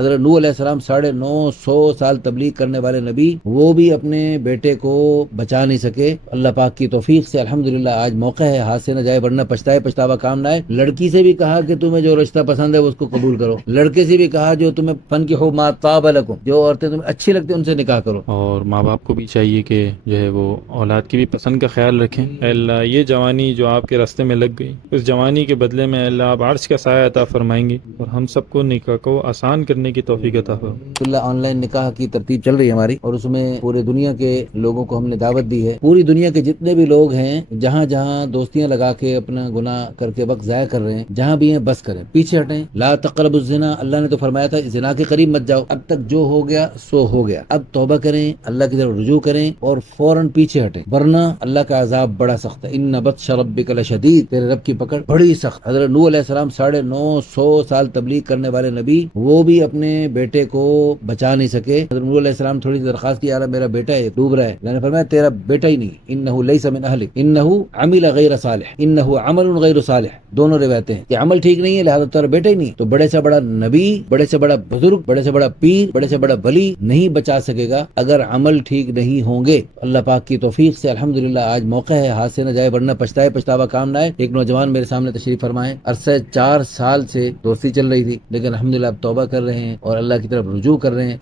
حضرت نوح علیہ السلام 950 سال تبلیغ کرنے والے نبی، وہ بھی اپنے بیٹے کو بچا نہیں سکے۔ اللہ پاک کی توفیق سے الحمدللہ آج موقع ہے، ہاتھ سے نہ جائے ورنہ پچھتائے پچھتاوا کام نہ آئے۔ لڑکی سے بھی کہا کہ تمہیں جو رشتہ پسند ہے اس کو قبول کرو، لڑکے سے بھی کہا جو تمہیں فنکحوا ما طاب لکم، جو عورتیں تمہیں اچھی لگتی ہیں ان سے نکاح کرو۔ اور ماں باپ کو بھی چاہیے کہ جو ہے وہ اولاد کی بھی پسند کا خیال رکھیں۔ اے اللہ یہ جوانی جو آپ کے راستے میں لگ گئی، اس جوانی کے بدلے میں اے اللہ آپ عرش کا سایہ عطا فرمائیں گے اور ہم سب کو نکاح کو آسان کرنے کی توفیق عطا فرمائیں۔ اللہ آن لائن نکاح کی ترتیب چل رہی ہے ہماری، اور اس میں پورے دنیا کے لوگوں کو ہم نے دعوت دی ہے۔ پوری دنیا کے جتنے بھی لوگ ہیں جہاں جہاں دوستیاں لگا کے اپنا گناہ کر کے وقت ضائع کر رہے ہیں، جہاں بھی ہیں بس کریں، پیچھے ہٹیں۔ لا تقربوا الزنا، اللہ نے تو فرمایا تھا زنا کے قریب مت جاؤ، اب تک جو ہو گیا سو ہو گیا، اب توبہ کریں، اللہ کی طرف رجوع کریں اور فوراً پیچھے ہٹیں، ورنہ اللہ کا عذاب بڑا سخت ہے۔ ان بطش ربک لشدید، تیرے رب کی پکڑ بڑی سخت۔ حضرت نوح علیہ السلام 950 سال تبلیغ کرنے والے نبی، وہ بھی اپنے بیٹے کو بچا نہیں سکے۔ حضرت نوح علیہ السلام تھوڑی سی درخواست کی، یار میرا بیٹا ہے ڈوب رہا ہے، اللہ نے فرمایا تیرا بیٹا ہی نہیں، انہ لیس من اہلک انہ عمل غیر صالح، انہ عمل غیر صالح، دونوں روایتیں ہیں کہ عمل ٹھیک نہیں ہے لہذا تیرا بیٹا ہی نہیں۔ تو بڑے سے بڑا نبی، بڑے سے بڑا بزرگ، بڑے سے بڑا پیر، بڑے سے بڑا ولی نہیں بچا سکے گا اگر عمل ٹھیک نہیں ہوں گے۔ اللہ پاک کی توفیق سے الحمدللہ آج موقع ہے، ہاتھ سے نہ جائے ورنہ پچھتائے پچھتاوا کام نہ آئے۔ ایک نوجوان میرے سامنے تشریف فرمائے، عرصہ 4 سال سے دوستی چل رہی تھی لیکن الحمدللہ اب توبہ کر رہے ہیں اور اللہ کی طرف رجوع کر رہے ہیں۔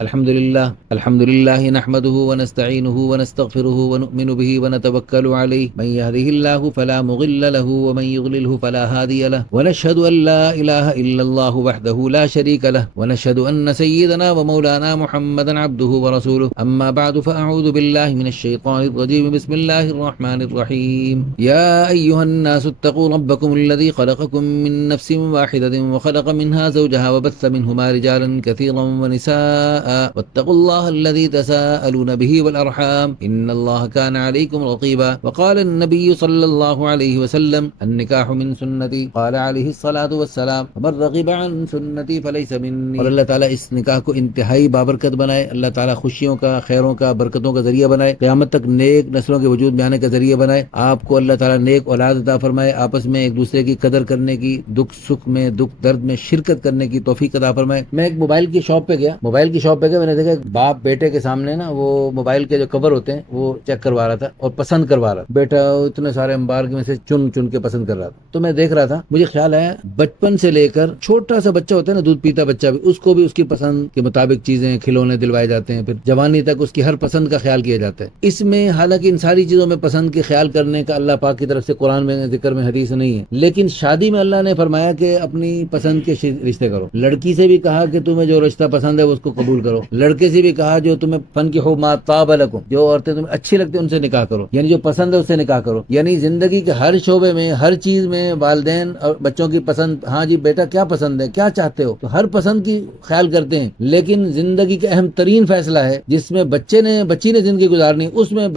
الحمدللہ نحمده ونستعینه ونستغفره ونؤمن به ونتوکل علیہ، من يهده الله فلا مضل له ومن يضلله فلا هادی له، ونشهد ان لا الہ الا اللہ وحده لا شریک له، ونشهد ان سیدنا ومولانا محمدا عبده ورسوله، اما بعد فاعوذ باللہ من الشیطان الرجیم، بسم اللہ الرحمن الرحیم، یا ایها الناس اتقوا ربکم الذی خلقکم من نفس واحدة وخلق منها زوجها وبث منهما رجالا كثيرا ونساء واتقوا الله الذي تساءلون به والأرحام إن الله كان عليكم رقيبا، وقال النبي صلى الله عليه وسلم النكاح من سنتي، قال عليه الصلاة والسلام ومن رغب عن سنتي فليس مني۔ اور اللہ تعالیٰ اس نکاح کو انتہائی بابرکت بنائے، اللہ تعالیٰ خوشیوں کا، خیروں کا، برکتوں کا ذریعہ بنائے، قیامت تک نیک نسلوں کے وجود میں آنے کا ذریعہ بنائے۔ آپ کو اللہ تعالیٰ نیک اولاد عطا فرمائے، آپس میں ایک دوسرے کی قدر کرنے کی، دکھ سکھ میں، دکھ درد میں شرکت کرنے کی توفیق عطا فرمائے۔ میں ایک موبائل کی شاپ پہ گیا، میں نے دیکھا باپ بیٹے کے سامنے نا وہ موبائل کے جو کور ہوتے ہیں وہ چیک کروا رہا تھا اور پسند کروا رہا تھا۔ بیٹا اتنے سارے انبار میں سے چن چن کے پسند کر رہا تھا، تو میں دیکھ رہا تھا، مجھے خیال آیا بچپن سے لے کر چھوٹا سا بچہ ہوتا ہے نا، دودھ پیتا بچہ بھی، اس کو بھی اس کی پسند کے مطابق چیزیں، کھلونے دلوائے جاتے ہیں، پھر جوانی تک اس کی ہر پسند کا خیال کیا جاتا ہے۔ اس میں حالانکہ ان ساری چیزوں میں پسند کے خیال کرنے کا اللہ پاک کی طرف سے قرآن میں ذکر میں حدیث نہیں ہے، لیکن شادی میں اللہ نے فرمایا کہ اپنی پسند کے رشتے کرو۔ لڑکی سے بھی کہا کہ تمہیں جو رشتہ پسند ہے اس کو قبول کرو، لڑکے سے بھی کہا جو تمہیں فنکحوا ما طاب لکم، جو عورتیں تمہیں اچھی لگتی ہیں ان سے نکاح کرو، یعنی جو پسند ہے اس سے نکاح کرو۔ یعنی زندگی کے ہر شعبے میں، ہر چیز میں والدین اور بچوں کی پسند، ہاں جی بیٹا کیا پسند ہے، کیا چاہتے ہو، تو ہر پسند کی خیال کرتے ہیں، لیکن زندگی کا اہم ترین فیصلہ ہے جس میں بچی نے زندگی گزارنی، اس میں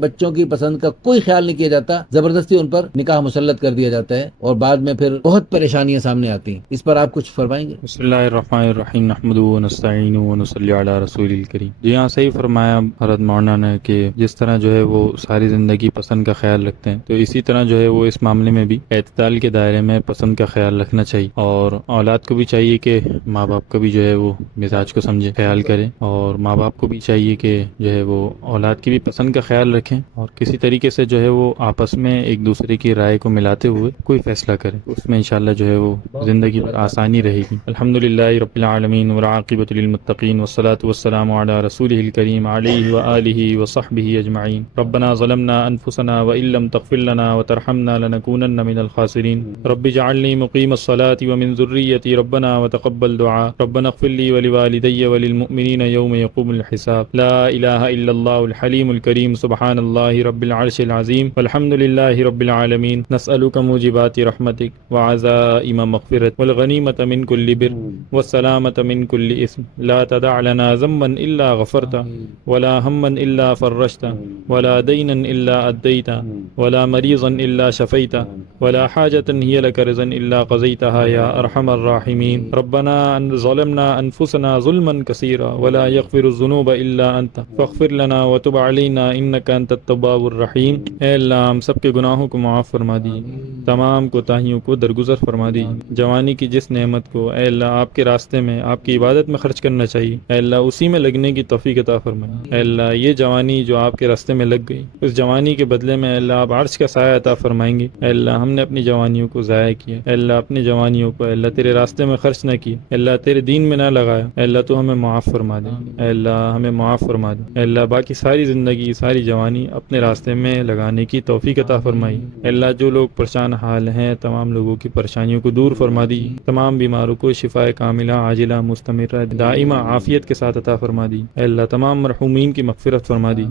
بچوں کی پسند کا کوئی خیال نہیں کیا جاتا، زبردستی ان پر نکاح مسلط کر دیا جاتا ہے اور بعد میں پھر بہت پریشانیاں سامنے آتی ہیں۔ اس پر آپ کچھ فرمائیں گے؟ بسم اللہ الرحمن الرحیم، نحمده ونستعینه ونصلی علی رسول الکریم۔ جی ہاں، صحیح فرمایا حضرت مولانا نے کہ جس طرح جو ہے وہ ساری زندگی پسند کا خیال رکھتے ہیں، تو اسی طرح جو ہے وہ اس معاملے میں بھی اعتدال کے دائرے میں پسند کا خیال رکھنا چاہیے، اور اولاد کو بھی چاہیے کہ ماں باپ کا بھی جو ہے وہ مزاج کو سمجھے، خیال کرے، اور ماں باپ کو بھی چاہیے کہ جو ہے وہ اولاد کی بھی پسند کا خیال رکھیں اور کسی طریقے سے جو ہے وہ آپس میں ایک دوسرے کی رائے کو ملاتے ہوئے کوئی فیصلہ کریں، اس میں انشاءاللہ جو ہے وہ زندگی پر آسانی رہے گی۔ الحمدللہ رب العالمین والعاقبۃ للمتقین والصلاة والسلام علی رسولہ الکریم علیہ وآلہ وصحبہ اجمعین۔ ربنا ظلمنا انفسنا وان لم تغفر لنا وترحمنا لنکونن من الخاسرین۔ رب اجعلنی مقیم الصلاة ومن ذریتی ربنا وتقبل دعاء۔ ربنا اغفر لی ولوالدی وللمؤمنین یوم یقوم الحساب۔ لا الہ الا اللہ الحلیم الکریم، سبحان اللہ رب العرش العظیم، والحمد للہ رب العالمین۔ نسألک موجبات رحمتک وعزائم مغفرت والغنیمة من كل بر والسلامة من كل اسم، لا تدع لنا ذنبا إلا غفرته ولا هما إلا فرجته ولا دينا إلا أديته ولا مريضا إلا شفيته ولا حاجة هي لك رزا إلا قضيتها يا أرحم الراحمين۔ ربنا أن ظلمنا أنفسنا ظلما كثيرا ولا يغفر الذنوب إلا أنت فاغفر لنا وتب علينا إنك أنت التواب الرحيم۔ اے اللہ ہم سب کے گناہوں کو معاف فرما دیجیے، تمام کوتاہیوں کو درگزر فرما دیجیے، جوانی کی جس نعمت کو اے اللہ آپ کے راستے میں ہیں آپ کی عبادت میں خرچ کرنا چاہیے، اے اللہ اسی میں لگنے کی توفیق عطا فرمائے۔ اے اللہ یہ جوانی جو آپ کے راستے میں لگ گئی، اس جوانی کے بدلے میں اے اللہ آپ عرش کا سایہ عطا فرمائیں گے۔ اے اللہ ہم نے اپنی جوانیوں کو ضائع کیا، اے اللہ اپنی جوانیوں کو اے اللہ تیرے راستے میں خرچ نہ کیا، اے اللہ تیرے دین میں نہ لگایا، اے اللہ تو ہمیں معاف فرما دے، اے اللہ ہمیں معاف فرما دے، اے اللہ باقی ساری زندگی ساری جوانی اپنے راستے میں لگانے کی توفیق عطا فرمائی۔ اے اللہ جو لوگ پریشان حال ہیں تمام لوگوں کی پریشانیوں کو دور فرما دی، تمام بیماروں کو شفاء کاملہ عاجلہ مستمرہ دائمہ عافیت کے ساتھ عطا فرما دی۔ اے اللہ تمام مرحومین کی مغفرت فرما دی۔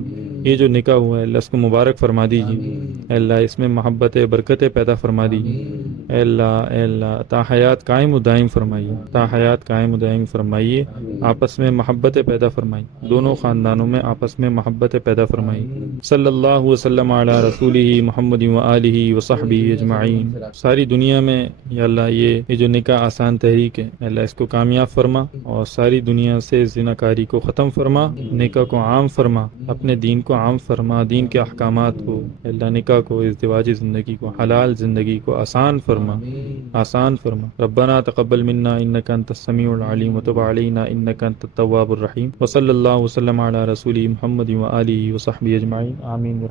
یہ جو نکاح ہوا ہے اللہ اس کو مبارک فرما دیجیے، اے اللہ اس میں محبت برکتیں پیدا فرما دیجیے، اے اللہ تا حیات قائم و دائم فرمائیے، تا حیات قائم و دائم فرمائیے، آپس میں محبت پیدا فرمائیے، دونوں خاندانوں میں آپس میں محبت پیدا فرمائیے۔ صلی اللہ وسلم علی رسولہ محمد و آلہ و صحبہ اجمعین۔ ساری دنیا میں یا اللہ یہ جو نکاح آسان تحریک ہے اللہ اس کو کامیاب فرما، اور ساری دنیا سے زناکاری کو ختم فرما، نکاح کو عام فرما، اپنے دین کو عام فرما، دین کے احکامات کو اللہ نکاح کو ازدواجی زندگی کو حلال زندگی کو آسان فرما، آسان فرما۔ ربنا تقبل منا انک انت السمیع العلیم وتب علینا انک انت التواب الرحیم، وصلی اللہ وسلم علی رسول محمد و آلہ و صحبہ اجمعین، آمین۔